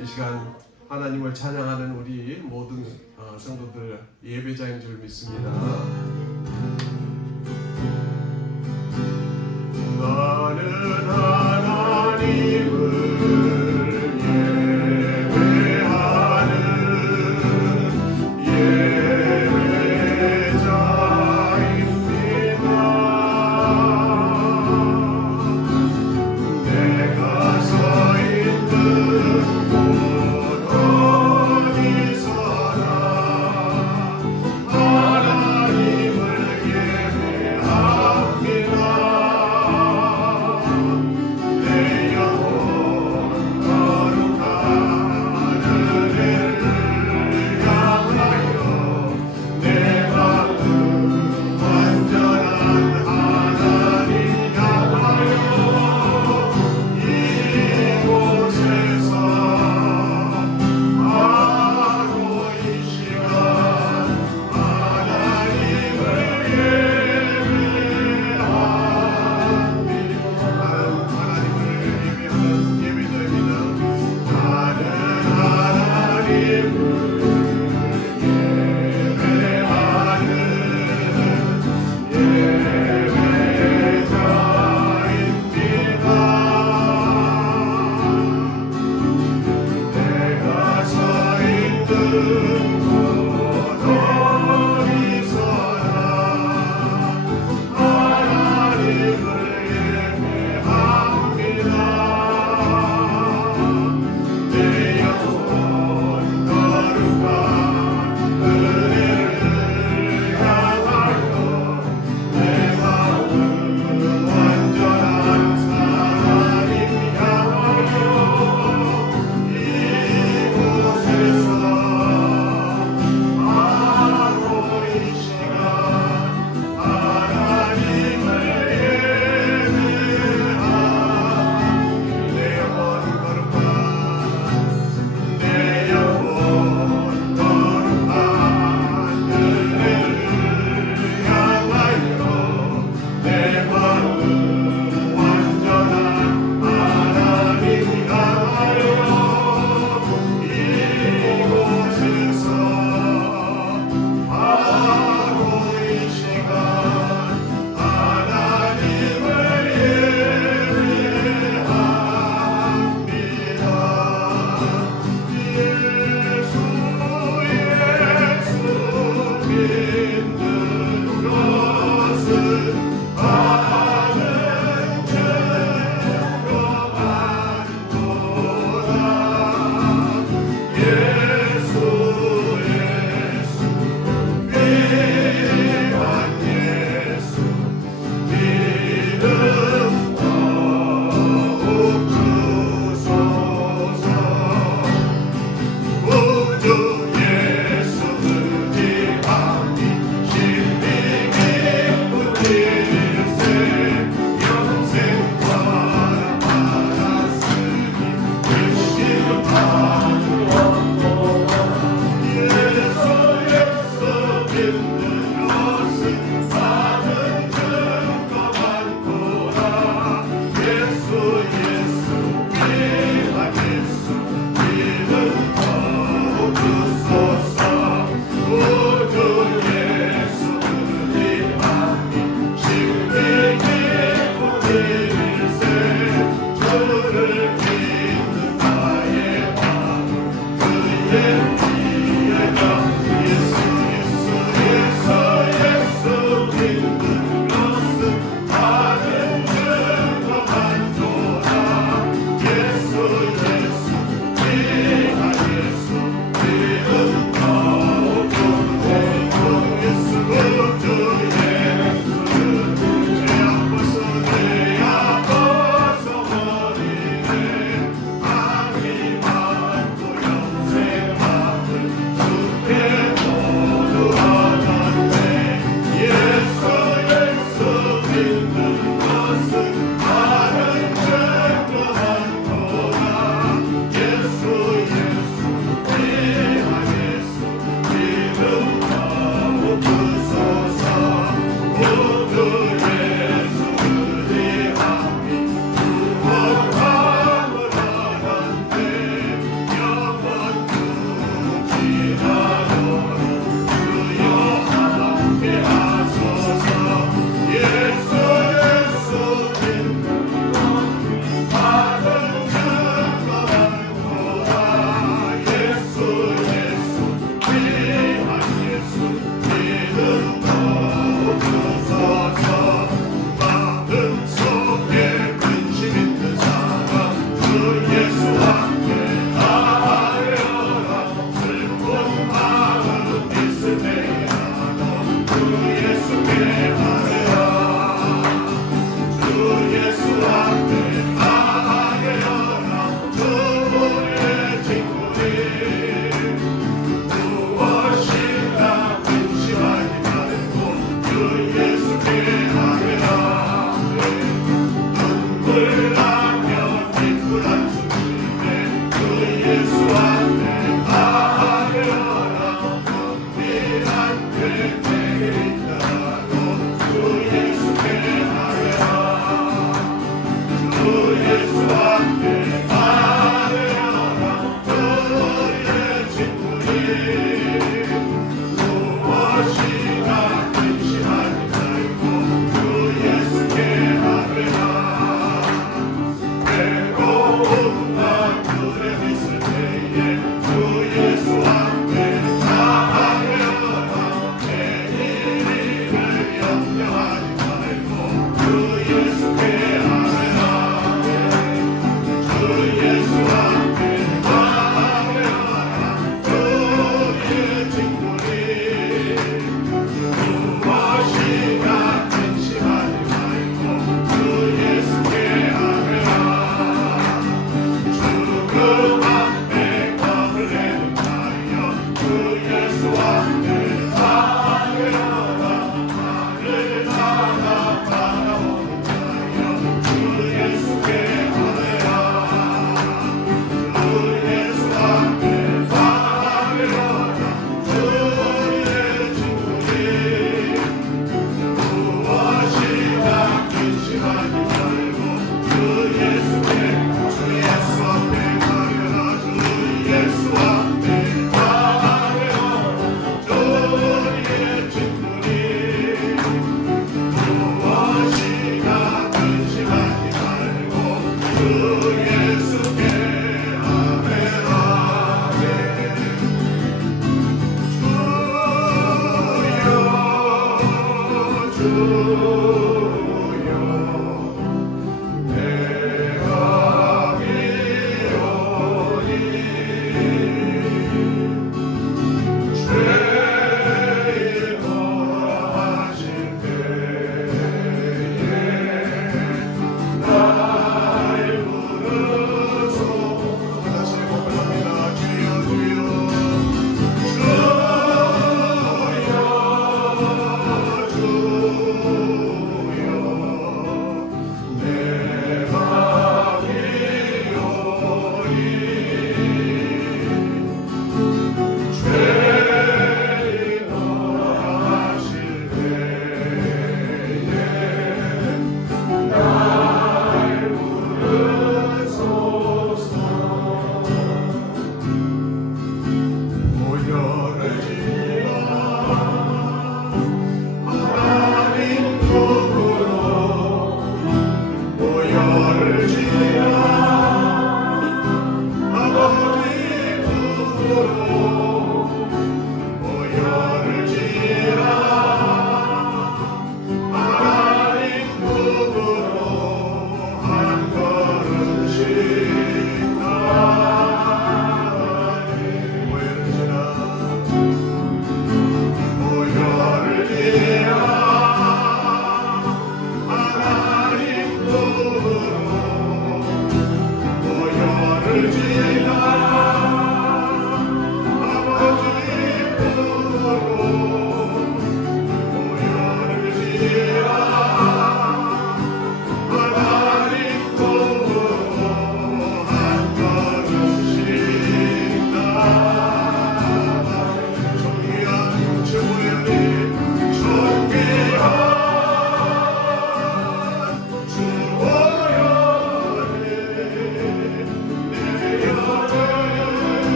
이 시간 하나님을 찬양하는 우리 모든 성도들 예배자인 줄 믿습니다. 나는 하나님을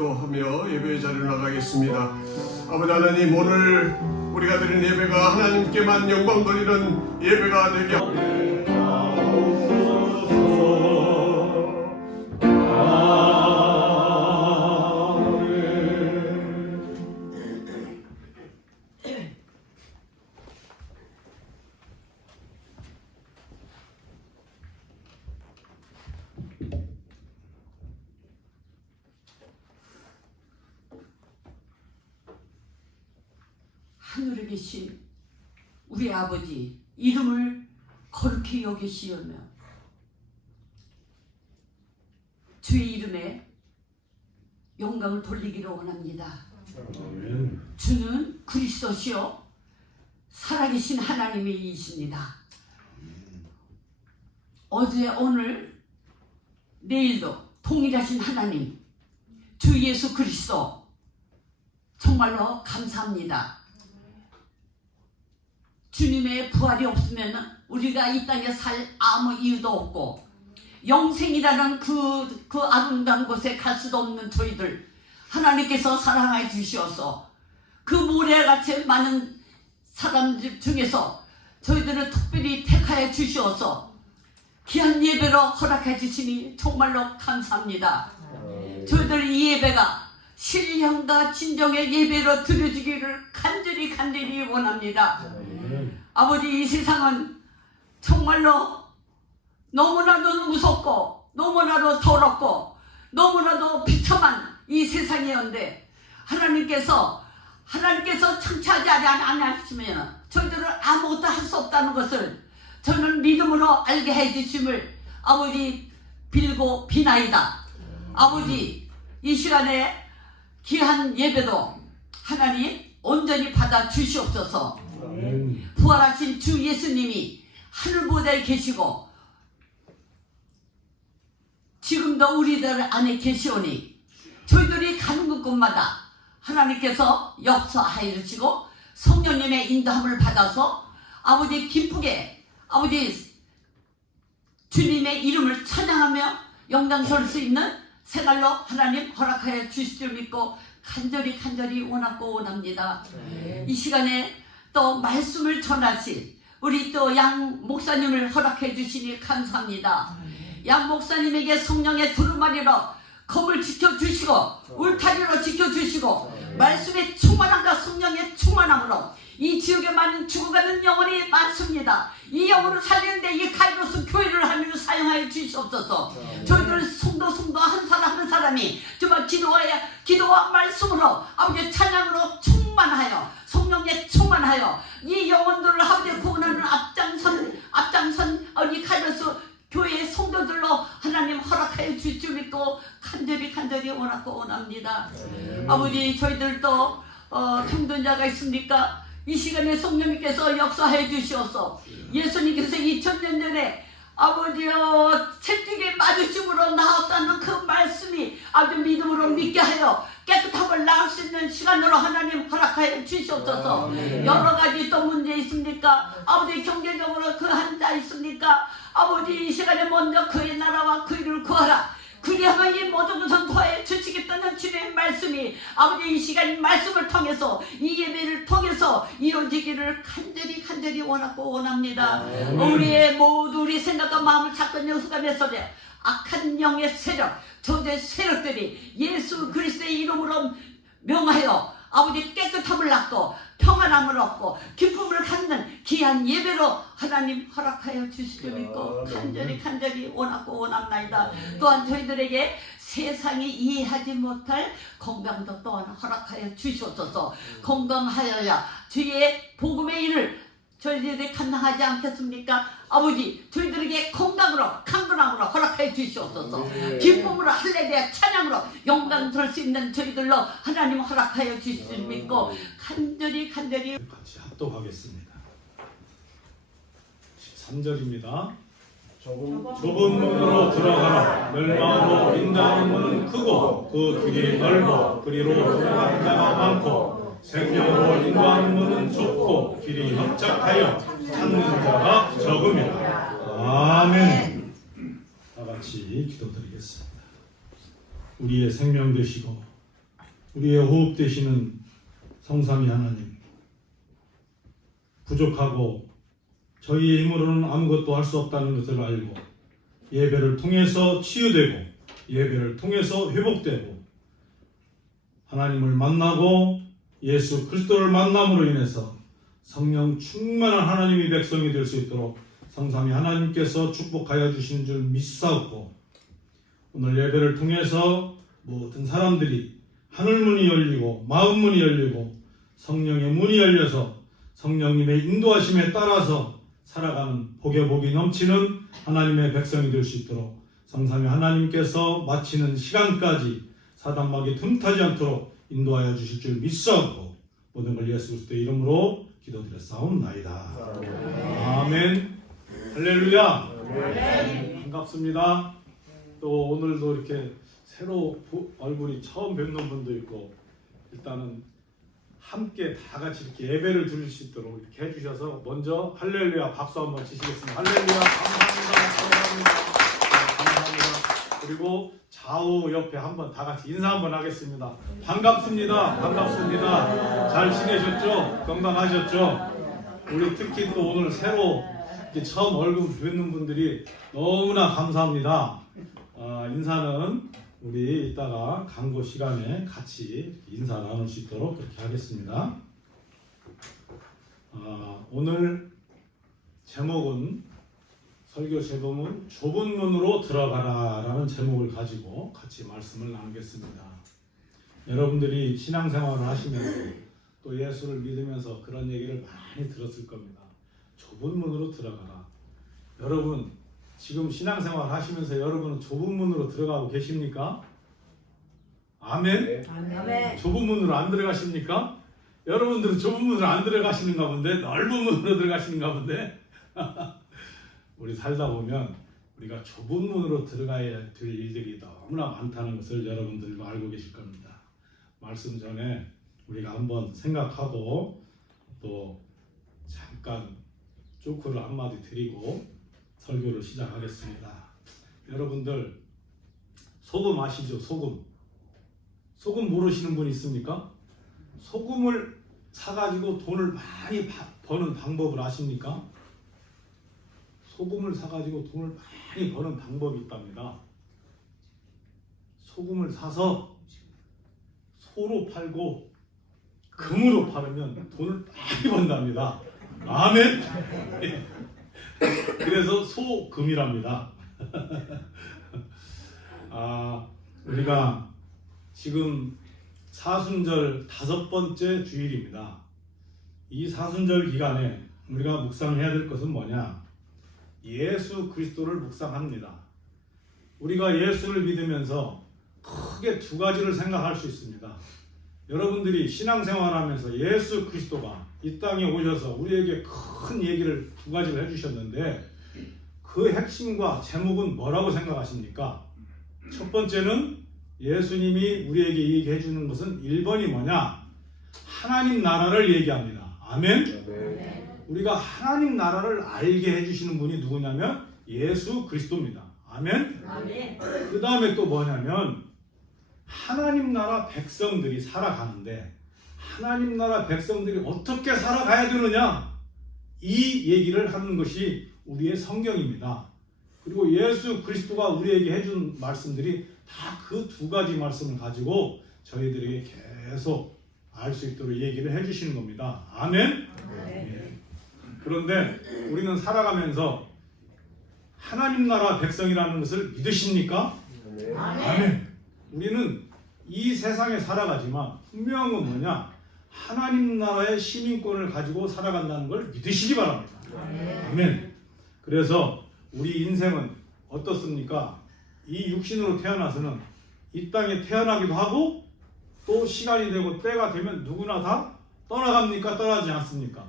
기도하며 예배의 자리로 나가겠습니다. 아버지 하나님, 오늘 우리가 드린 예배가 하나님께만 영광 돌리는 예배가 되게 하늘에 계신 우리 아버지 이름을 거룩히 여기시오며 주의 이름에 영광을 돌리기를 원합니다. 주는 그리스도시요 살아계신 하나님이십니다. 어제 오늘 내일도 동일하신 하나님 주 예수 그리스도 정말로 감사합니다. 주님의 부활이 없으면 우리가 이 땅에 살 아무 이유도 없고 영생이라는 그 아름다운 곳에 갈 수도 없는 저희들 하나님께서 사랑해 주시어서 그 모래같이 많은 사람들 중에서 저희들을 특별히 택하여 주시어서 귀한 예배로 허락해 주시니 정말로 감사합니다. 저희들 이 예배가 신령과 진정의 예배로 드려지기를 간절히 원합니다. 아버지, 이 세상은 정말로 너무나도 무섭고 너무나도 더럽고 너무나도 비참한 이 세상이었는데 하나님께서 창조하지 않으시면 저희들은 아무것도 할 수 없다는 것을 저는 믿음으로 알게 해주심을 아버지 빌고 비나이다. 아버지, 이 시간에 귀한 예배도 하나님 온전히 받아 주시옵소서. 부활하신 주 예수님이 하늘보다에 계시고 지금도 우리들 안에 계시오니 저희들이 가는 곳마다 하나님께서 역사하여 주시고 성령님의 인도함을 받아서 아버지 기쁘게 아버지 주님의 이름을 찬양하며 영광 돌릴 수 있는 생활로 하나님 허락하여 주실 줄 믿고 간절히 원합니다. 이 시간에 또 말씀을 전하실 우리 또 양 목사님을 허락해 주시니 감사합니다. 양 목사님에게 성령의 두루마리로 검을 지켜주시고 울타리로 지켜주시고 말씀의 충만함과 성령의 충만함으로 이 지역에 많은 죽어가는 영혼이 많습니다. 이 영혼을 살리는데 이 카이로스 교회를 하나님 사용하여 주시옵소서. 저희들 성도 한 사람 한 사람이 정말 기도와 말씀으로 아버지 찬양으로 충만하여 성령에 충만하여 이 영혼들을 아버지 구원하는 앞장선 이 카이로스 교회의 성도들로 하나님 허락하여 주실 줄 믿고 간절히 원합니다. 아버지, 저희들도 청돈자가 있습니까? 이 시간에 성령님께서 역사해 주시어서 예수님께서 2000년 전에 아버지여 채찍에 맞으심으로 나왔다는 그 말씀이 아주 믿음으로 믿게 하여 깨끗함을 낳을 수 있는 시간으로 하나님 허락하여 주시옵소서. 여러 가지 또 문제 있습니까? 아버지, 경제적으로 그 한자 있습니까? 아버지, 이 시간에 먼저 그의 나라와 그 일을 구하라. 그리하면 이 모든 것은 더해 주시겠다는 주님의 말씀이 아버지 이 시간 말씀을 통해서 이 예배를 통해서 이루어지기를 간절히 원합니다. 우리의 모두 우리 생각과 마음을 잡고 영수감에서 악한 영의 세력, 저주의 세력들이 예수 그리스도의 이름으로 명하여 아버지 깨끗함을 낳고 평안함을 얻고 기쁨을 갖는 귀한 예배로 하나님 허락하여 주시길 믿고 간절히 원합나이다. 또한 저희들에게 세상이 이해하지 못할 건강도 또한 허락하여 주시옵소서. 건강하여야 주의 복음의 일을 저희들이 감당하지 않겠습니까? 아버지, 저희들에게 건강으로 강건함으로 허락해 주시옵소서. 기쁨으로 할렐루야 찬양으로 영광 돌 수 있는 저희들로 하나님 허락하여 주시길 믿고 간절히 같이 합독하겠습니다. 13절입니다. 좁은 문으로 들어가라. 멸망으로 인도하는 문은 크고 그 길이 넓어 그리로 들어가는 자가 많고 생명으로 인도하는 문은 좁고 길이 협착하여 찾는 자가 적음이라. 아멘. 다 같이 기도드리겠습니다. 우리의 생명 되시고 우리의 호흡 되시는 성삼위 하나님, 부족하고 저희의 힘으로는 아무것도 할 수 없다는 것을 알고 예배를 통해서 치유되고 예배를 통해서 회복되고 하나님을 만나고 예수 그리스도를 만남으로 인해서 성령 충만한 하나님의 백성이 될 수 있도록 성삼위 하나님께서 축복하여 주신 줄 믿사옵고, 오늘 예배를 통해서 모든 사람들이 하늘문이 열리고 마음문이 열리고 성령의 문이 열려서 성령님의 인도하심에 따라서 살아가는 복의 복이 넘치는 하나님의 백성이 될 수 있도록 성삼위 하나님께서 마치는 시간까지 사단막이 틈타지 않도록 인도하여 주실 줄 믿사옵고, 모든 걸 예수 그리스도의 이름으로 기도드렸사옵나이다. 아멘. 할렐루야. 반갑습니다. 또 오늘도 이렇게 새로 얼굴이 처음 뵙는 분도 있고, 일단은 함께 다 같이 이렇게 예배를 드릴 수 있도록 이렇게 해주셔서 먼저 할렐루야 박수 한번 치시겠습니다. 할렐루야. 감사합니다. 감사합니다. 그리고 좌우 옆에 한번 다 같이 인사 한번 하겠습니다. 반갑습니다. 반갑습니다. 잘 지내셨죠? 건강하셨죠? 우리 특히 또 오늘 새로 이렇게 처음 얼굴 뵙는 분들이 너무나 감사합니다. 인사는 우리 이따가 광고 시간에 같이 인사 나눌 수 있도록 그렇게 하겠습니다. 오늘 제목은, 설교 제목은 좁은 문으로 들어가라 라는 제목을 가지고 같이 말씀을 나누겠습니다. 여러분들이 신앙생활을 하시면서 또 예수를 믿으면서 그런 얘기를 많이 들었을 겁니다. 좁은 문으로 들어가라. 여러분 지금 신앙생활 하시면서 여러분은 좁은 문으로 들어가고 계십니까? 아멘? 아멘. 좁은 문으로 안 들어가십니까? 여러분들은 좁은 문으로 안 들어가시는가 본데, 넓은 문으로 들어가시는가 본데. 우리 살다 보면 우리가 좁은 문으로 들어가야 될 일들이 너무나 많다는 것을 여러분들도 알고 계실 겁니다. 말씀 전에 우리가 한번 생각하고 또 잠깐 조크를 한마디 드리고 설교를 시작하겠습니다. 여러분들 소금 아시죠? 소금 모르시는 분 있습니까? 소금을 사가지고 돈을 많이 버는 방법을 아십니까? 소금을 사가지고 돈을 많이 버는 방법이 있답니다. 소금을 사서 소로 팔고 금으로 팔으면 돈을 많이 번답니다. 아멘? 그래서 소금이랍니다. 우리가 지금 사순절 5번째 주일입니다. 이 사순절 기간에 우리가 묵상해야 될 것은 뭐냐? 예수 그리스도를 묵상합니다. 우리가 예수를 믿으면서 크게 두 가지를 생각할 수 있습니다. 여러분들이 신앙생활하면서 예수 그리스도가 이 땅에 오셔서 우리에게 큰 얘기를 두 가지를 해주셨는데, 그 핵심과 제목은 뭐라고 생각하십니까? 첫 번째는 예수님이 우리에게 얘기해 주는 것은 1번이 뭐냐? 하나님 나라를 얘기합니다. 아멘? 우리가 하나님 나라를 알게 해주시는 분이 누구냐면 예수 그리스도입니다. 아멘? 그 다음에 또 뭐냐면 하나님 나라 백성들이 살아가는데, 하나님 나라 백성들이 어떻게 살아가야 되느냐, 이 얘기를 하는 것이 우리의 성경입니다. 그리고 예수 그리스도가 우리에게 해준 말씀들이 다 그 두 가지 말씀을 가지고 저희들에게 계속 알 수 있도록 얘기를 해주시는 겁니다. 아멘? 예. 그런데 우리는 살아가면서 하나님 나라 백성이라는 것을 믿으십니까? 아멘. 우리는 이 세상에 살아가지만 분명한 건 뭐냐? 하나님 나라의 시민권을 가지고 살아간다는 걸 믿으시기 바랍니다. 아멘. 그래서 우리 인생은 어떻습니까? 이 육신으로 태어나서는 이 땅에 태어나기도 하고, 또 시간이 되고 때가 되면 누구나 다 떠나갑니까? 떠나지 않습니까?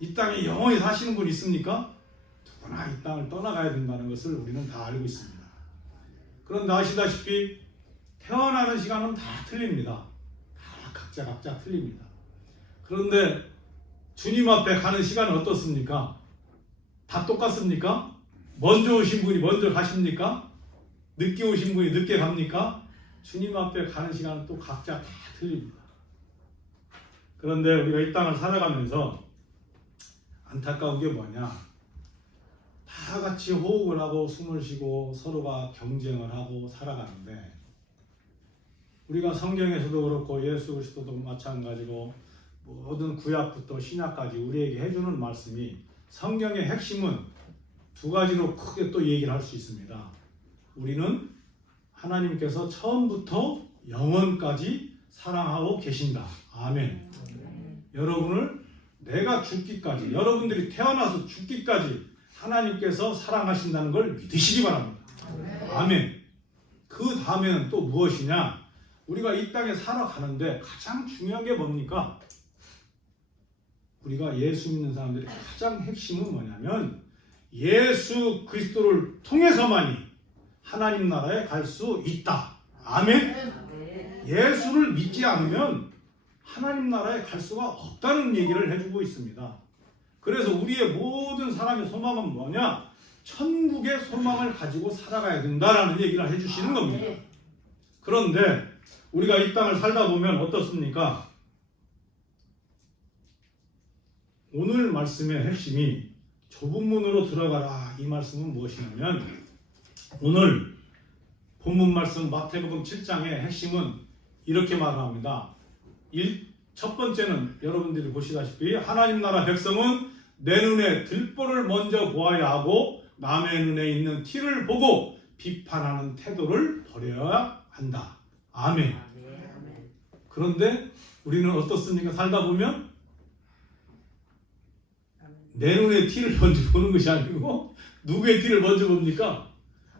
이 땅에 영원히 사시는 분 있습니까? 누구나 이 땅을 떠나가야 된다는 것을 우리는 다 알고 있습니다. 그런데 아시다시피 태어나는 시간은 다 틀립니다. 다 각자 틀립니다. 그런데 주님 앞에 가는 시간은 어떻습니까? 다 똑같습니까? 먼저 오신 분이 먼저 가십니까? 늦게 오신 분이 늦게 갑니까? 주님 앞에 가는 시간은 또 각자 다 틀립니다. 그런데 우리가 이 땅을 살아가면서 안타까운 게 뭐냐? 다 같이 호흡을 하고 숨을 쉬고 서로가 경쟁을 하고 살아가는데, 우리가 성경에서도 그렇고 예수 그리스도도 마찬가지고 모든 구약부터 신약까지 우리에게 해주는 말씀이, 성경의 핵심은 두 가지로 크게 또 얘기를 할 수 있습니다. 우리는 하나님께서 처음부터 영원까지 사랑하고 계신다. 아멘. 여러분을 내가 죽기까지, 여러분들이 태어나서 죽기까지 하나님께서 사랑하신다는 걸 믿으시기 바랍니다. 아멘. 그 다음에는 또 무엇이냐? 우리가 이 땅에 살아가는데 가장 중요한 게 뭡니까? 우리가 예수 믿는 사람들의 가장 핵심은 뭐냐면, 예수 그리스도를 통해서만이 하나님 나라에 갈 수 있다. 아멘. 예수를 믿지 않으면 하나님 나라에 갈 수가 없다는 얘기를 해주고 있습니다. 그래서 우리의 모든 사람의 소망은 뭐냐? 천국의 소망을 가지고 살아가야 된다라는 얘기를 해주시는 겁니다. 그런데 우리가 이 땅을 살다 보면 어떻습니까? 오늘 말씀의 핵심이 좁은 문으로 들어가라, 이 말씀은 무엇이냐면, 오늘 본문 말씀 마태복음 7장의 핵심은 이렇게 말합니다. 첫 번째는 여러분들이 보시다시피 하나님 나라 백성은 내 눈에 들보를 먼저 보아야 하고 남의 눈에 있는 티를 보고 비판하는 태도를 버려야 한다. 아멘. 그런데 우리는 어떻습니까? 살다 보면 내 눈에 티를 먼저 보는 것이 아니고 누구의 티를 먼저 봅니까?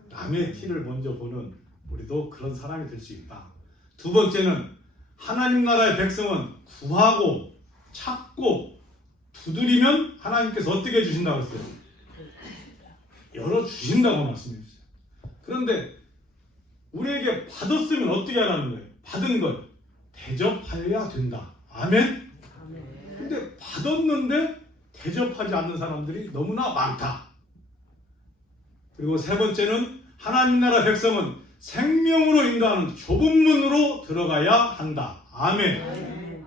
남의 티를 먼저 보는, 우리도 그런 사람이 될 수 있다. 두 번째는 하나님 나라의 백성은 구하고 찾고 두드리면 하나님께서 어떻게 해주신다고 했어요? 열어주신다고 말씀해주세요. 그런데 우리에게 받았으면 어떻게 하라는 거예요? 받은 것 대접하여야 된다. 아멘? 근데 받았는데 대접하지 않는 사람들이 너무나 많다. 그리고 세 번째는 하나님 나라 백성은 생명으로 인도하는 좁은 문으로 들어가야 한다. 아멘.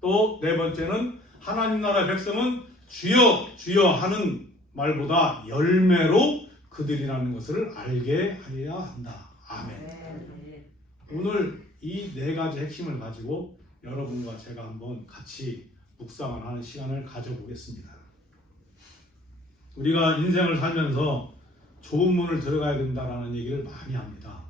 또 네 번째는 하나님 나라 백성은 주여 주여 하는 말보다 열매로 그들이라는 것을 알게 하여야 한다. 아멘. 오늘 이 네 가지 핵심을 가지고 여러분과 제가 한번 같이 묵상을 하는 시간을 가져보겠습니다. 우리가 인생을 살면서 좁은 문을 들어가야 된다라는 얘기를 많이 합니다.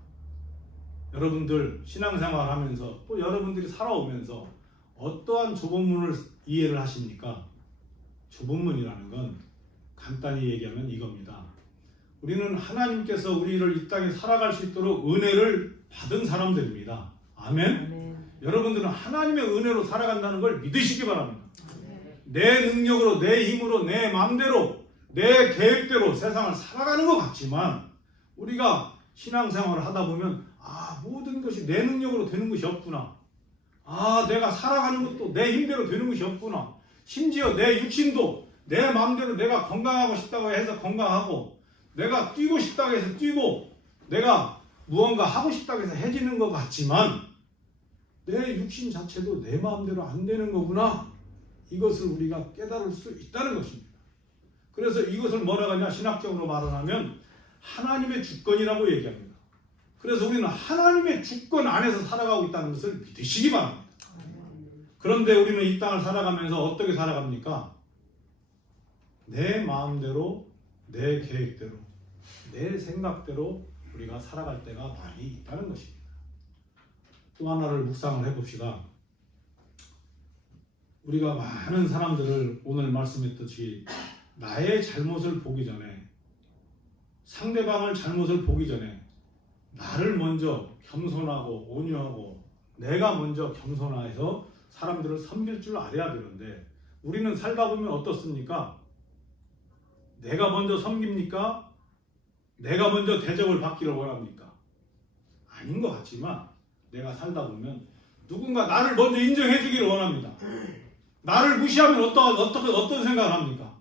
여러분들 신앙생활 하면서 또 여러분들이 살아오면서 어떠한 좁은 문을 이해를 하십니까? 좁은 문이라는 건 간단히 얘기하면 이겁니다. 우리는 하나님께서 우리를 이 땅에 살아갈 수 있도록 은혜를 받은 사람들입니다. 아멘? 여러분들은 하나님의 은혜로 살아간다는 걸 믿으시기 바랍니다. 내 능력으로, 내 힘으로, 내 마음대로, 내 계획대로 세상을 살아가는 것 같지만, 우리가 신앙생활을 하다 보면 모든 것이 내 능력으로 되는 것이 없구나. 내가 살아가는 것도 내 힘대로 되는 것이 없구나. 심지어 내 육신도 내 마음대로 내가 건강하고 싶다고 해서 건강하고, 내가 뛰고 싶다고 해서 뛰고, 내가 무언가 하고 싶다고 해서 해지는 것 같지만 내 육신 자체도 내 마음대로 안 되는 거구나. 이것을 우리가 깨달을 수 있다는 것입니다. 그래서 이것을 뭐라고 하냐, 신학적으로 말하면 하나님의 주권이라고 얘기합니다. 그래서 우리는 하나님의 주권 안에서 살아가고 있다는 것을 믿으시기 바랍니다. 그런데 우리는 이 땅을 살아가면서 어떻게 살아갑니까? 내 마음대로, 내 계획대로, 내 생각대로 우리가 살아갈 때가 많이 있다는 것입니다. 또 하나를 묵상을 해봅시다. 우리가 많은 사람들을 오늘 말씀했듯이 나의 잘못을 보기 전에, 상대방을 잘못을 보기 전에 나를 먼저 겸손하고 온유하고 내가 먼저 겸손해서 사람들을 섬길 줄 알아야 되는데, 우리는 살다 보면 어떻습니까? 내가 먼저 섬깁니까? 내가 먼저 대접을 받기를 원합니까? 아닌 것 같지만 내가 살다 보면 누군가 나를 먼저 인정해 주기를 원합니다. 나를 무시하면 어떤 생각을 합니까?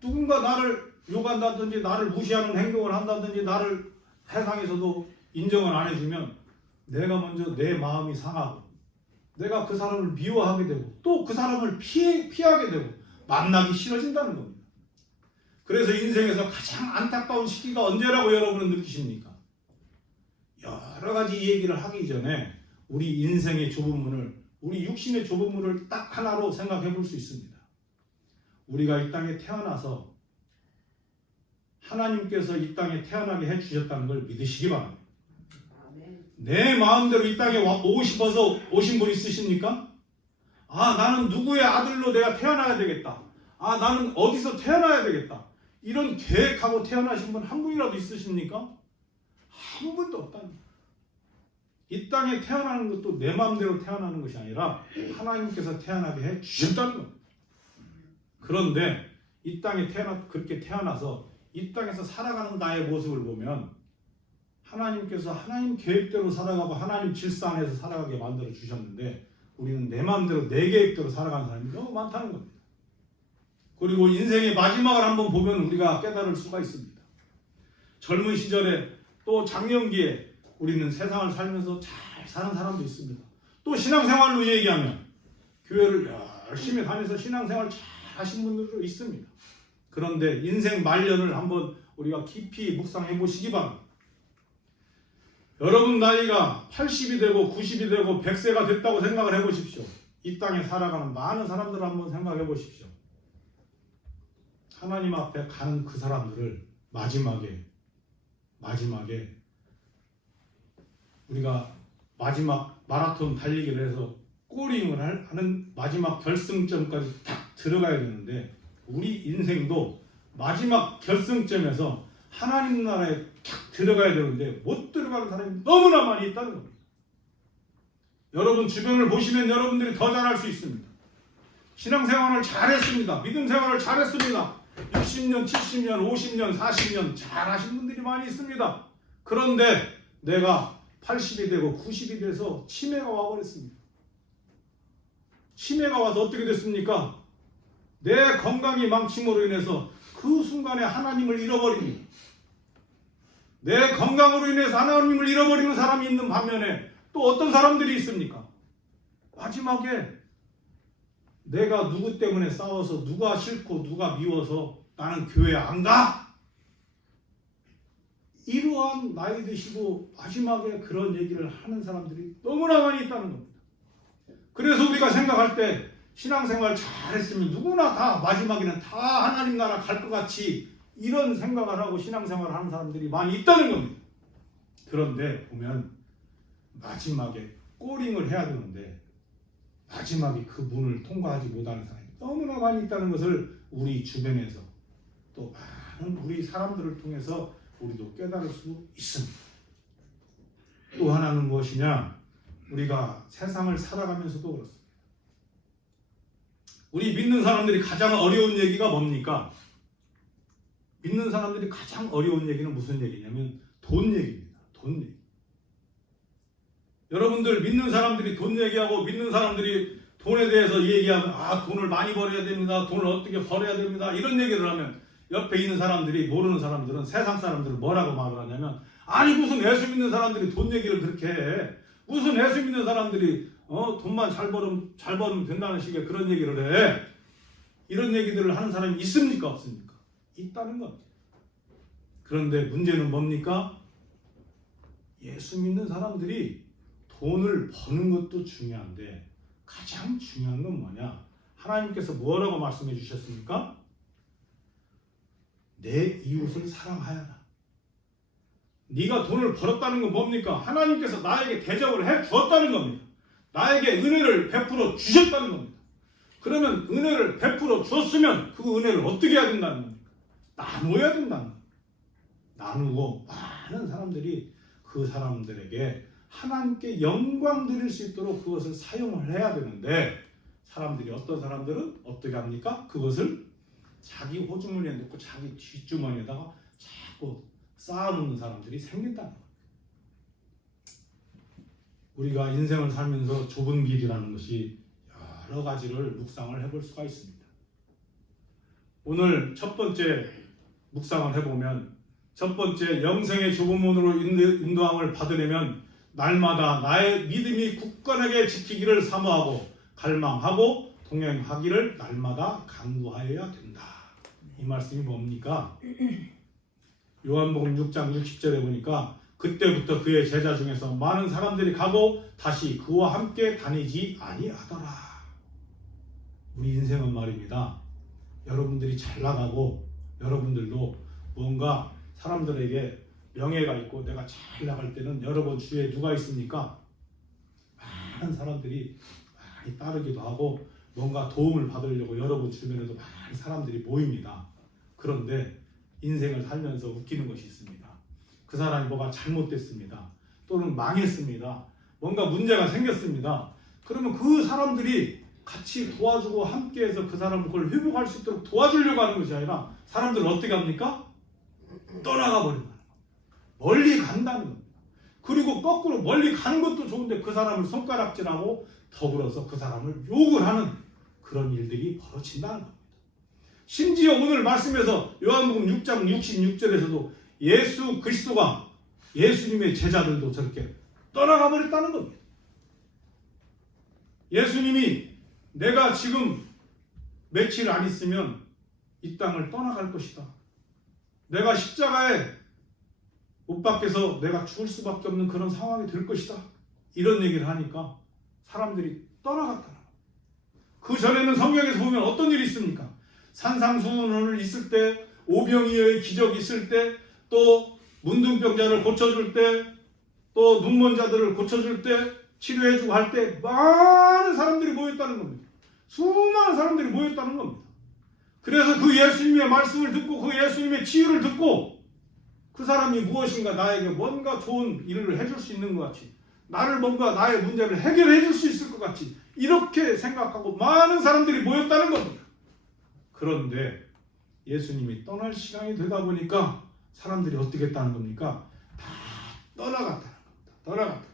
누군가 나를 욕한다든지 나를 무시하는 행동을 한다든지 나를 세상에서도 인정을 안 해주면 내가 먼저 내 마음이 상하고 내가 그 사람을 미워하게 되고 또 그 사람을 피하게 되고 만나기 싫어진다는 겁니다. 그래서 인생에서 가장 안타까운 시기가 언제라고 여러분은 느끼십니까? 여러 가지 얘기를 하기 전에 우리 인생의 좁은 문을, 우리 육신의 좁은 문을 딱 하나로 생각해 볼 수 있습니다. 우리가 이 땅에 태어나서 하나님께서 이 땅에 태어나게 해주셨다는 걸 믿으시기 바랍니다. 내 마음대로 이 땅에 오고 싶어서 오신 분 있으십니까? 나는 누구의 아들로 내가 태어나야 되겠다. 나는 어디서 태어나야 되겠다. 이런 계획하고 태어나신 분 한 분이라도 있으십니까? 한 분도 없답니다. 이 땅에 태어나는 것도 내 마음대로 태어나는 것이 아니라 하나님께서 태어나게 해 주셨다는 겁니다. 그런데 이 땅에 그렇게 태어나서 이 땅에서 살아가는 나의 모습을 보면 하나님께서 하나님 계획대로 살아가고 하나님 질서 안에서 살아가게 만들어 주셨는데 우리는 내 마음대로 내 계획대로 살아가는 사람이 너무 많다는 겁니다. 그리고 인생의 마지막을 한번 보면 우리가 깨달을 수가 있습니다. 젊은 시절에 또 장년기에 우리는 세상을 살면서 잘 사는 사람도 있습니다. 또 신앙생활로 얘기하면 교회를 열심히 다녀서 신앙생활 잘 하신 분들도 있습니다. 그런데 인생 말년을 한번 우리가 깊이 묵상해 보시기 바랍니다. 여러분 나이가 80이 되고 90이 되고 100세가 됐다고 생각을 해보십시오. 이 땅에 살아가는 많은 사람들을 한번 생각해 보십시오. 하나님 앞에 가는 그 사람들을 마지막에 우리가 마지막 마라톤 달리기를 해서 꼬링을 하는 마지막 결승점까지 딱 들어가야 되는데 우리 인생도 마지막 결승점에서 하나님 나라에 딱 들어가야 되는데 못 들어가는 사람이 너무나 많이 있다는 겁니다. 여러분 주변을 보시면 여러분들이 더 잘할 수 있습니다. 신앙생활을 잘했습니다. 믿음 생활을 잘했습니다. 60년, 70년, 50년, 40년 잘하신 분들이 많이 있습니다. 그런데 내가 80이 되고 90이 돼서 치매가 와버렸습니다. 치매가 와서 어떻게 됐습니까? 내 건강이 망침으로 인해서 그 순간에 하나님을 잃어버립니다. 내 건강으로 인해서 하나님을 잃어버리는 사람이 있는 반면에 또 어떤 사람들이 있습니까? 마지막에 내가 누구 때문에 싸워서 누가 싫고 누가 미워서 나는 교회 안 가? 이러한 나이 드시고 마지막에 그런 얘기를 하는 사람들이 너무나 많이 있다는 겁니다. 그래서 우리가 생각할 때 신앙생활 잘했으면 누구나 다 마지막에는 다 하나님 나라 갈 것 같이 이런 생각을 하고 신앙생활을 하는 사람들이 많이 있다는 겁니다. 그런데 보면 마지막에 꼬링을 해야 되는데 마지막에 그 문을 통과하지 못하는 사람이 너무나 많이 있다는 것을 우리 주변에서 또 많은 우리 사람들을 통해서 우리도 깨달을 수 있습니다. 또 하나는 무엇이냐? 우리가 세상을 살아가면서도 그렇습니다. 우리 믿는 사람들이 가장 어려운 얘기가 뭡니까? 믿는 사람들이 가장 어려운 얘기는 무슨 얘기냐면 돈 얘기입니다. 돈 얘기. 여러분들 믿는 사람들이 돈 얘기하고 믿는 사람들이 돈에 대해서 얘기하면 돈을 많이 벌어야 됩니다. 돈을 어떻게 벌어야 됩니다. 이런 얘기를 하면 옆에 있는 사람들이 모르는 사람들은 세상 사람들은 뭐라고 말을 하냐면 아니 무슨 예수 믿는 사람들이 돈 얘기를 그렇게 해. 무슨 예수 믿는 사람들이 돈만 잘 벌으면 된다는 식의 그런 얘기를 해. 이런 얘기들을 하는 사람이 있습니까? 없습니까? 있다는 겁니다. 그런데 문제는 뭡니까? 예수 믿는 사람들이 돈을 버는 것도 중요한데 가장 중요한 건 뭐냐? 하나님께서 뭐라고 말씀해 주셨습니까? 내 이웃을 사랑하여라. 네가 돈을 벌었다는 건 뭡니까? 하나님께서 나에게 대접을 해 주었다는 겁니다. 나에게 은혜를 베풀어 주셨다는 겁니다. 그러면 은혜를 베풀어 주었으면 그 은혜를 어떻게 해야 된다는 겁니까? 나눠야 된다는 겁니다. 나누고 많은 사람들이 그 사람들에게 하나님께 영광 드릴 수 있도록 그것을 사용을 해야 되는데 사람들이 어떤 사람들은 어떻게 합니까? 그것을 자기 호주머니에 넣고 자기 뒷주머니에다가 자꾸 쌓아놓는 사람들이 생긴다는 거예요. 우리가 인생을 살면서 좁은 길이라는 것이 여러 가지를 묵상을 해볼 수가 있습니다. 오늘 첫 번째 묵상을 해보면 첫 번째 영생의 좁은 문으로 인도함을 받으려면 날마다 나의 믿음이 굳건하게 지키기를 사모하고 갈망하고 동행하기를 날마다 강구하여야 된다. 이 말씀이 뭡니까? 요한복음 6장 60절에 보니까 그때부터 그의 제자 중에서 많은 사람들이 가고 다시 그와 함께 다니지 아니하더라. 우리 인생은 말입니다. 여러분들이 잘 나가고 여러분들도 뭔가 사람들에게 명예가 있고 내가 잘 나갈 때는 여러분 주위에 누가 있습니까? 많은 사람들이 많이 따르기도 하고 뭔가 도움을 받으려고 여러분 주변에도 많은 사람들이 모입니다. 그런데 인생을 살면서 웃기는 것이 있습니다. 그 사람이 뭐가 잘못됐습니다. 또는 망했습니다. 뭔가 문제가 생겼습니다. 그러면 그 사람들이 같이 도와주고 함께해서 그 사람을 그걸 회복할 수 있도록 도와주려고 하는 것이 아니라 사람들은 어떻게 합니까? 떠나가 버리는 거예요. 멀리 간다는 겁니다. 그리고 거꾸로 멀리 가는 것도 좋은데 그 사람을 손가락질하고 더불어서 그 사람을 욕을 하는 그런 일들이 벌어진다는 겁니다. 심지어 오늘 말씀에서 요한복음 6장 66절에서도 예수 그리스도가 예수님의 제자들도 저렇게 떠나가 버렸다는 겁니다. 예수님이 내가 지금 며칠 안 있으면 이 땅을 떠나갈 것이다. 내가 십자가에 못 박혀서 내가 죽을 수밖에 없는 그런 상황이 될 것이다. 이런 얘기를 하니까 사람들이 떠나갔다. 그 전에는 성경에서 보면 어떤 일이 있습니까? 산상수훈을 있을 때, 오병이어의 기적이 있을 때, 또 문둥병자를 고쳐줄 때, 또 눈먼 자들을 고쳐줄 때, 치료해주고 할 때 많은 사람들이 모였다는 겁니다. 수많은 사람들이 모였다는 겁니다. 그래서 그 예수님의 말씀을 듣고 그 예수님의 치유를 듣고 그 사람이 무엇인가 나에게 뭔가 좋은 일을 해줄 수 있는 것 같이, 나를 뭔가 나의 문제를 해결해 줄 수 있을 것 같이 이렇게 생각하고 많은 사람들이 모였다는 겁니다. 그런데 예수님이 떠날 시간이 되다 보니까 사람들이 어떻게 했다는 겁니까? 다 떠나갔다는 겁니다. 떠나갔다.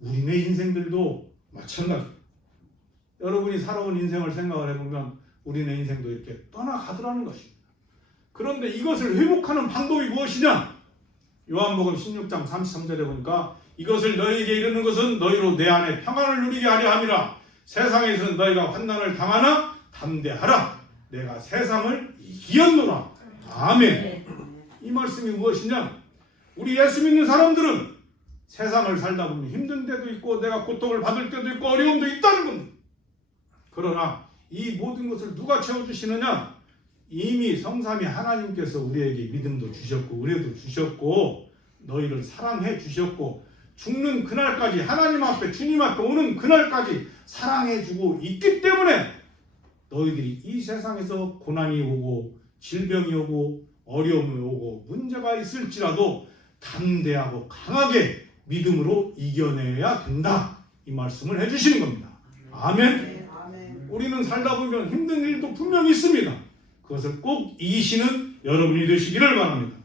우리네 인생들도 마찬가지입니다. 여러분이 살아온 인생을 생각을 해보면 우리네 인생도 이렇게 떠나가더라는 것입니다. 그런데 이것을 회복하는 방법이 무엇이냐? 요한복음 16장 33절에 보니까 이것을 너희에게 이르는 것은 너희로 내 안에 평안을 누리게 하려 함이라. 세상에서는 너희가 환난을 당하나 담대하라. 내가 세상을 이겼노라. 아멘. 이 말씀이 무엇이냐? 우리 예수 믿는 사람들은 세상을 살다 보면 힘든 데도 있고 내가 고통을 받을 때도 있고 어려움도 있다는 겁니다. 그러나 이 모든 것을 누가 채워주시느냐? 이미 성삼위 하나님께서 우리에게 믿음도 주셨고 은혜도 주셨고 너희를 사랑해 주셨고 죽는 그날까지 하나님 앞에 주님 앞에 오는 그날까지 사랑해 주고 있기 때문에 너희들이 이 세상에서 고난이 오고 질병이 오고 어려움이 오고 문제가 있을지라도 담대하고 강하게 믿음으로 이겨내야 된다. 이 말씀을 해주시는 겁니다. 아멘. 우리는 살다 보면 힘든 일도 분명히 있습니다. 그것을 꼭 이기시는 여러분이 되시기를 바랍니다.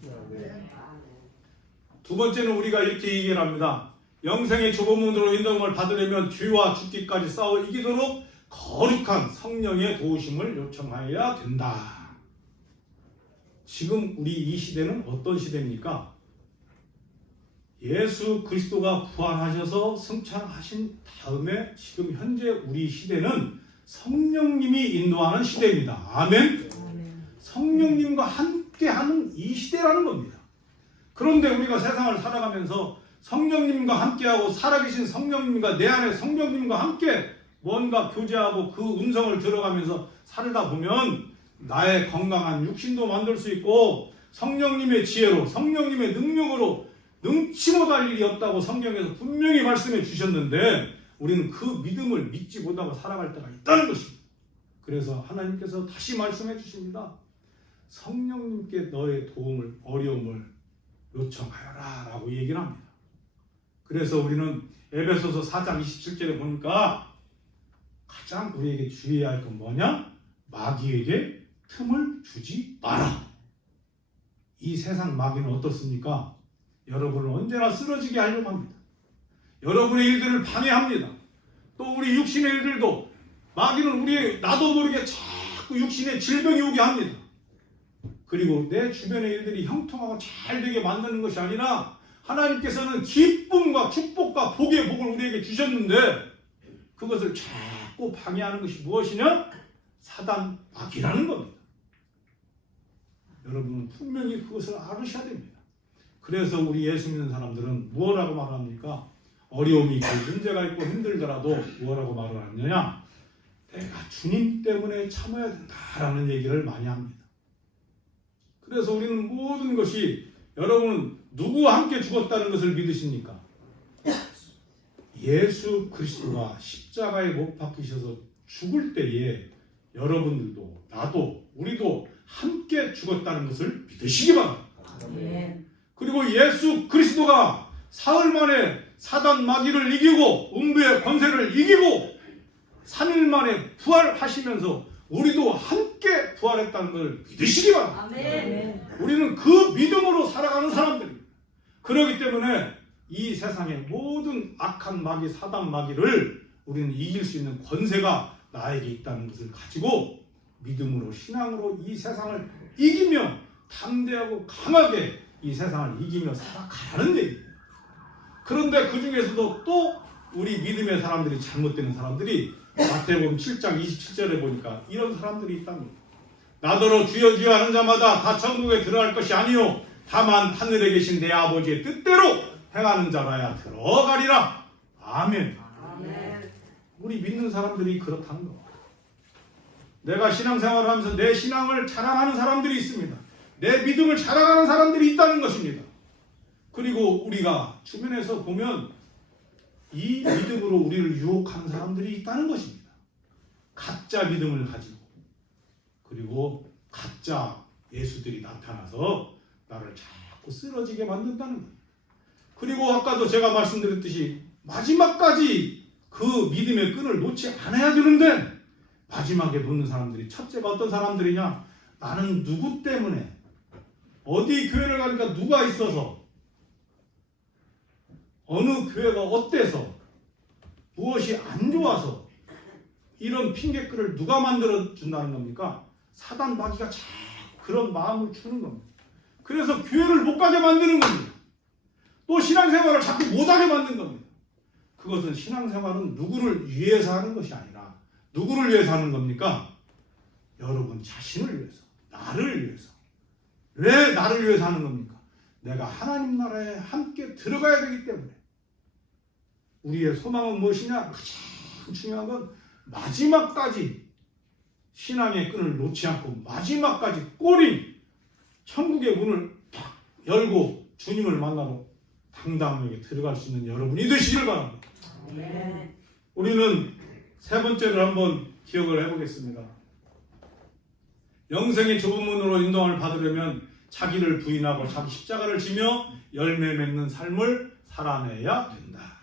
두 번째는 우리가 이렇게 얘기를 합니다. 영생의 좁은 문으로 인도함을 받으려면 죄와 죽기까지 싸워 이기도록 거룩한 성령의 도우심을 요청하여야 된다. 지금 우리 이 시대는 어떤 시대입니까? 예수 그리스도가 부활하셔서 승천하신 다음에 지금 현재 우리 시대는 성령님이 인도하는 시대입니다. 아멘. 성령님과 함께하는 이 시대라는 겁니다. 그런데 우리가 세상을 살아가면서 성령님과 함께하고 살아계신 성령님과 내 안에 성령님과 함께 뭔가 교제하고 그 음성을 들어가면서 살다 보면 나의 건강한 육신도 만들 수 있고 성령님의 지혜로 성령님의 능력으로 능치 못할 일이 없다고 성경에서 분명히 말씀해 주셨는데 우리는 그 믿음을 믿지 못하고 살아갈 때가 있다는 것입니다. 그래서 하나님께서 다시 말씀해 주십니다. 성령님께 너의 도움을 어려움을 요청하여라 라고 얘기를 합니다. 그래서 우리는 에베소서 4장 27절에 보니까 가장 우리에게 주의해야 할 건 뭐냐? 마귀에게 틈을 주지 마라. 이 세상 마귀는 어떻습니까? 여러분을 언제나 쓰러지게 하려고 합니다. 여러분의 일들을 방해합니다. 또 우리 육신의 일들도 마귀는 우리의 나도 모르게 자꾸 육신에 질병이 오게 합니다. 그리고 내 주변의 일들이 형통하고 잘 되게 만드는 것이 아니라 하나님께서는 기쁨과 축복과 복의 복을 우리에게 주셨는데 그것을 자꾸 방해하는 것이 무엇이냐? 사단 마귀라는 겁니다. 여러분은 분명히 그것을 알으셔야 됩니다. 그래서 우리 예수 믿는 사람들은 무엇라고 말합니까? 어려움이 있고 문제가 있고 힘들더라도 무엇라고 말을 하느냐? 내가 주님 때문에 참아야 된다라는 얘기를 많이 합니다. 그래서 우리는 모든 것이, 여러분은 누구와 함께 죽었다는 것을 믿으십니까? 예수 그리스도가 십자가에 못 박히셔서 죽을 때에 여러분들도 나도 우리도 함께 죽었다는 것을 믿으시기 바랍니다. 그리고 예수 그리스도가 사흘 만에 사단 마귀를 이기고 음부의 권세를 이기고 3일 만에 부활하시면서 우리도 함께 부활했다는 걸 믿으시기 바랍니다. 아멘. 우리는 그 믿음으로 살아가는 사람들입니다. 그렇기 때문에 이 세상의 모든 악한 마귀, 사단 마귀를 우리는 이길 수 있는 권세가 나에게 있다는 것을 가지고 믿음으로, 신앙으로 이 세상을 이기며 담대하고 강하게 이 세상을 이기며 살아가는 얘기입니다. 그런데 그 중에서도 또 우리 믿음의 사람들이 잘못되는 사람들이 마태복음 7장 27절에 보니까 이런 사람들이 있답니다. 나더러 주여 주여 하는 자마다 다 천국에 들어갈 것이 아니요 다만 하늘에 계신 내 아버지의 뜻대로 행하는 자라야 들어가리라. 아멘. 아멘. 우리 믿는 사람들이 그렇다는 겁니다. 내가 신앙생활을 하면서 내 신앙을 자랑하는 사람들이 있습니다. 내 믿음을 자랑하는 사람들이 있다는 것입니다. 그리고 우리가 주변에서 보면 이 믿음으로 우리를 유혹하는 사람들이 있다는 것입니다. 가짜 믿음을 가지고, 그리고 가짜 예수들이 나타나서 나를 자꾸 쓰러지게 만든다는 겁니다. 그리고 아까도 제가 말씀드렸듯이 마지막까지 그 믿음의 끈을 놓지 않아야 되는데 마지막에 놓는 사람들이, 첫째가 어떤 사람들이냐? 나는 누구 때문에, 어디 교회를 가니까 누가 있어서, 어느 교회가 어때서, 무엇이 안 좋아서, 이런 핑계글을 누가 만들어 준다는 겁니까? 사단 마귀가 자꾸 그런 마음을 주는 겁니다. 그래서 교회를 못 가게 만드는 겁니다. 또 신앙생활을 자꾸 못하게 만드는 겁니다. 그것은 신앙생활은 누구를 위해서 하는 것이 아니라 누구를 위해서 하는 겁니까? 여러분 자신을 위해서, 나를 위해서. 왜 나를 위해서 하는 겁니까? 내가 하나님 나라에 함께 들어가야 되기 때문에. 우리의 소망은 무엇이냐? 가장 중요한 건 마지막까지 신앙의 끈을 놓지 않고 마지막까지 꼬린 천국의 문을 탁 열고 주님을 만나러 당당하게 들어갈 수 있는 여러분이 되시길 바랍니다. 네. 우리는 세 번째를 한번 기억을 해보겠습니다. 영생의 좁은 문으로 인도함을 받으려면 자기를 부인하고 자기 십자가를 지며 열매 맺는 삶을 살아내야 된다.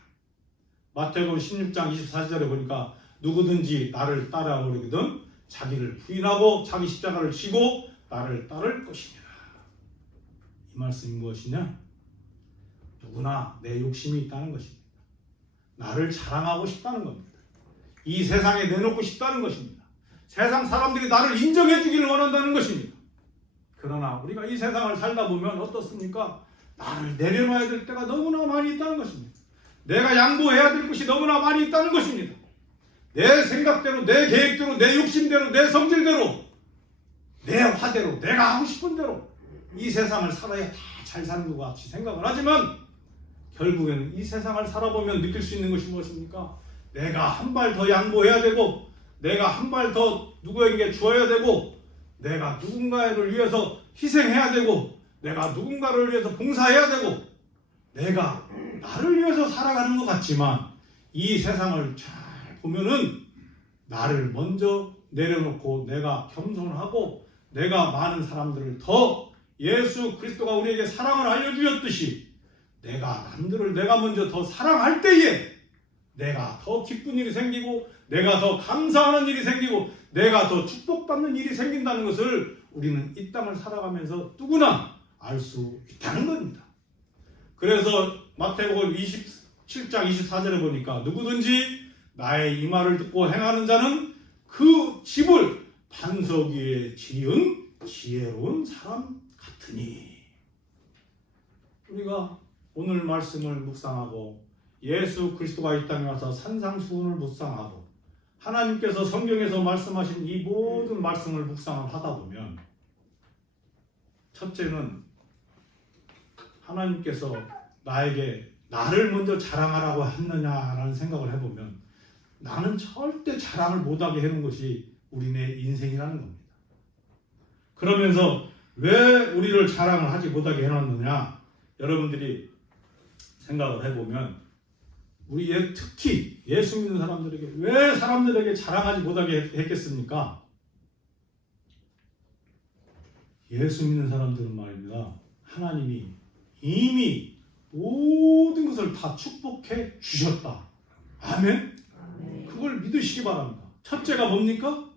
마태복음 16장 24절에 보니까 누구든지 나를 따라오려거든 자기를 부인하고 자기 십자가를 지고 나를 따를 것이니라. 이 말씀이 무엇이냐? 누구나 내 욕심이 있다는 것입니다. 나를 자랑하고 싶다는 겁니다. 이 세상에 내놓고 싶다는 것입니다. 세상 사람들이 나를 인정해 주기를 원한다는 것입니다. 그러나 우리가 이 세상을 살다 보면 어떻습니까? 나를 내려놔야 될 때가 너무나 많이 있다는 것입니다. 내가 양보해야 될 것이 너무나 많이 있다는 것입니다. 내 생각대로, 내 계획대로, 내 욕심대로, 내 성질대로, 내 화대로, 내가 하고 싶은 대로 이 세상을 살아야 다 잘 사는 것 같이 생각을 하지만 결국에는 이 세상을 살아보면 느낄 수 있는 것이 무엇입니까? 내가 한 발 더 양보해야 되고, 내가 한 발 더 누구에게 주어야 되고, 내가 누군가를 위해서 희생해야 되고, 내가 누군가를 위해서 봉사해야 되고, 내가 나를 위해서 살아가는 것 같지만 이 세상을 잘 보면은 나를 먼저 내려놓고 내가 겸손하고 내가 많은 사람들을 더 예수 그리스도가 우리에게 사랑을 알려주셨듯이 내가 남들을 내가 먼저 더 사랑할 때에 내가 더 기쁜 일이 생기고 내가 더 감사하는 일이 생기고 내가 더 축복받는 일이 생긴다는 것을 우리는 이 땅을 살아가면서 누구나 알 수 있다는 겁니다. 그래서 마태복음 27장 24절에 보니까 누구든지 나의 이 말을 듣고 행하는 자는 그 집을 반석 위에 지은 지혜로운 사람 같으니. 우리가 오늘 말씀을 묵상하고 예수 그리스도가 이 땅에 와서 산상수훈을 묵상하고 하나님께서 성경에서 말씀하신 이 모든 말씀을 묵상을 하다 보면 첫째는 하나님께서 나에게 나를 먼저 자랑하라고 했느냐라는 생각을 해보면 나는 절대 자랑을 못하게 해놓은 것이 우리네 인생이라는 겁니다. 그러면서 왜 우리를 자랑을 하지 못하게 해놨느냐, 여러분들이 생각을 해보면 우리 특히 예수 믿는 사람들에게 왜 사람들에게 자랑하지 못하게 했겠습니까? 예수 믿는 사람들은 말입니다, 하나님이 이미 모든 것을 다 축복해 주셨다. 아멘? 그걸 믿으시기 바랍니다. 첫째가 뭡니까?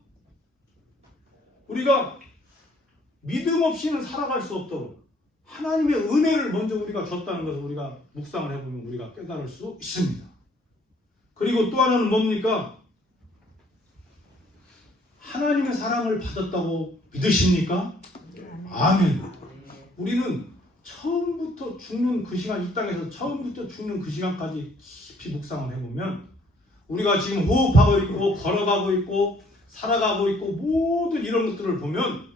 우리가 믿음 없이는 살아갈 수 없도록 하나님의 은혜를 먼저 우리가 줬다는 것을 우리가 묵상을 해보면 우리가 깨달을 수 있습니다. 그리고 또 하나는 뭡니까? 하나님의 사랑을 받았다고 믿으십니까? 아멘. 우리는 처음부터 죽는 그 시간, 이 땅에서 처음부터 죽는 그 시간까지 깊이 묵상을 해보면 우리가 지금 호흡하고 있고 걸어가고 있고 살아가고 있고 모든 이런 것들을 보면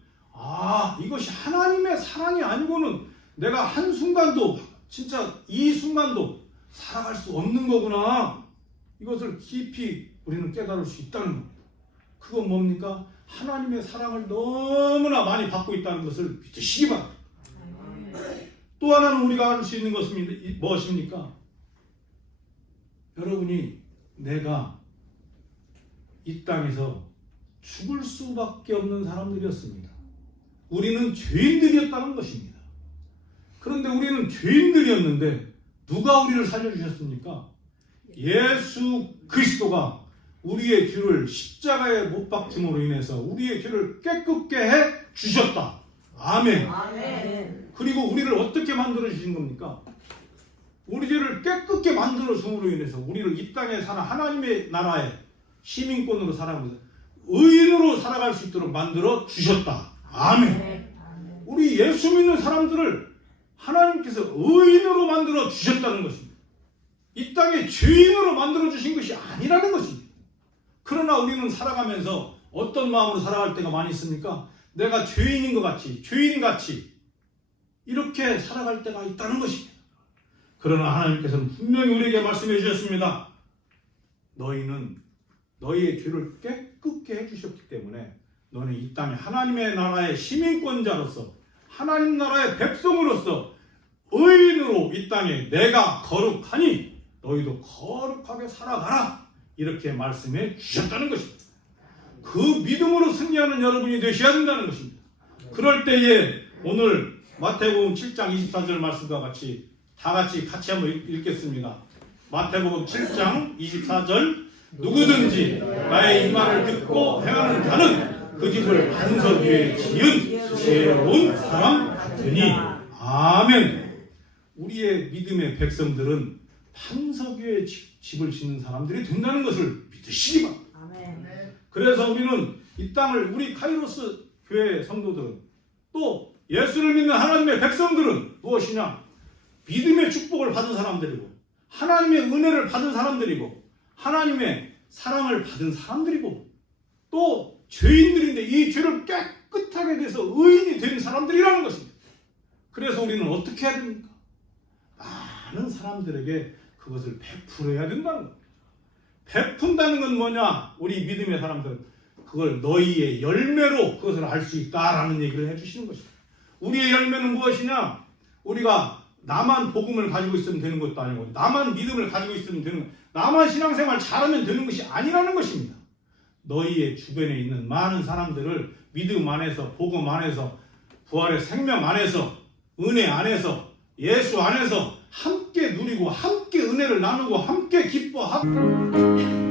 이것이 하나님의 사랑이 아니고는 내가 한순간도, 진짜 이 순간도 살아갈 수 없는 거구나. 이것을 깊이 우리는 깨달을 수 있다는 겁니다. 그건 뭡니까? 하나님의 사랑을 너무나 많이 받고 있다는 것을 믿으시기 바랍니다. 또 하나는 우리가 알 수 있는 것은 무엇입니까? 여러분이 내가 이 땅에서 죽을 수밖에 없는 사람들이었습니다. 우리는 죄인들이었다는 것입니다. 그런데 우리는 죄인들이었는데 누가 우리를 살려주셨습니까? 예수 그리스도가 우리의 죄를 십자가에 못 박힘으로 인해서 우리의 죄를 깨끗게 해 주셨다. 아멘. 아멘. 그리고 우리를 어떻게 만들어 주신 겁니까? 우리 죄를 깨끗게 만들어 줌으로 인해서 우리를 이 땅에 사는 하나님의 나라의 시민권으로 살아가면서 의인으로 살아갈 수 있도록 만들어 주셨다. 아멘. 우리 예수 믿는 사람들을 하나님께서 의인으로 만들어 주셨다는 것입니다. 이 땅에 죄인으로 만들어 주신 것이 아니라는 것입니다. 그러나 우리는 살아가면서 어떤 마음으로 살아갈 때가 많이 있습니까? 내가 죄인인 것 같이, 죄인같이 이렇게 살아갈 때가 있다는 것입니다. 그러나 하나님께서는 분명히 우리에게 말씀해 주셨습니다. 너희는 너희의 죄를 깨끗게 해주셨기 때문에 너는 이 땅에 하나님의 나라의 시민권자로서 하나님 나라의 백성으로서 의인으로 이 땅에 내가 거룩하니 너희도 거룩하게 살아가라. 이렇게 말씀해 주셨다는 것입니다. 그 믿음으로 승리하는 여러분이 되셔야 된다는 것입니다. 그럴 때에 오늘 마태복음 7장 24절 말씀과 같이 다 같이 한번 읽겠습니다. 마태복음 7장 24절 누구든지 나의 이 말을 듣고 행하는 자는 그 집을 반석 위에 지은 지혜로운 사람 같으니. 아멘. 우리의 믿음의 백성들은 반석 위에 집을 짓는 사람들이 된다는 것을 믿으시기 바랍니다. 그래서 우리는 이 땅을, 우리 카이로스 교회 성도들은 또 예수를 믿는 하나님의 백성들은 무엇이냐? 믿음의 축복을 받은 사람들이고 하나님의 은혜를 받은 사람들이고 하나님의 사랑을 받은 사람들이고 또 죄인들인데 이 죄를 깨끗하게 돼서 의인이 된 사람들이라는 것입니다. 그래서 우리는 어떻게 해야 됩니까? 많은 사람들에게 그것을 베풀어야 된다는 겁니다. 베푼다는 건 뭐냐? 우리 믿음의 사람들은 그걸 너희의 열매로 그것을 알 수 있다라는 얘기를 해주시는 것입니다. 우리의 열매는 무엇이냐? 우리가 나만 복음을 가지고 있으면 되는 것도 아니고 나만 믿음을 가지고 있으면 되는 것, 나만 신앙생활 잘하면 되는 것이 아니라는 것입니다. 너희의 주변에 있는 많은 사람들을 믿음 안에서, 복음 안에서, 부활의 생명 안에서, 은혜 안에서, 예수 안에서 함께 누리고 함께 은혜를 나누고 함께 기뻐하고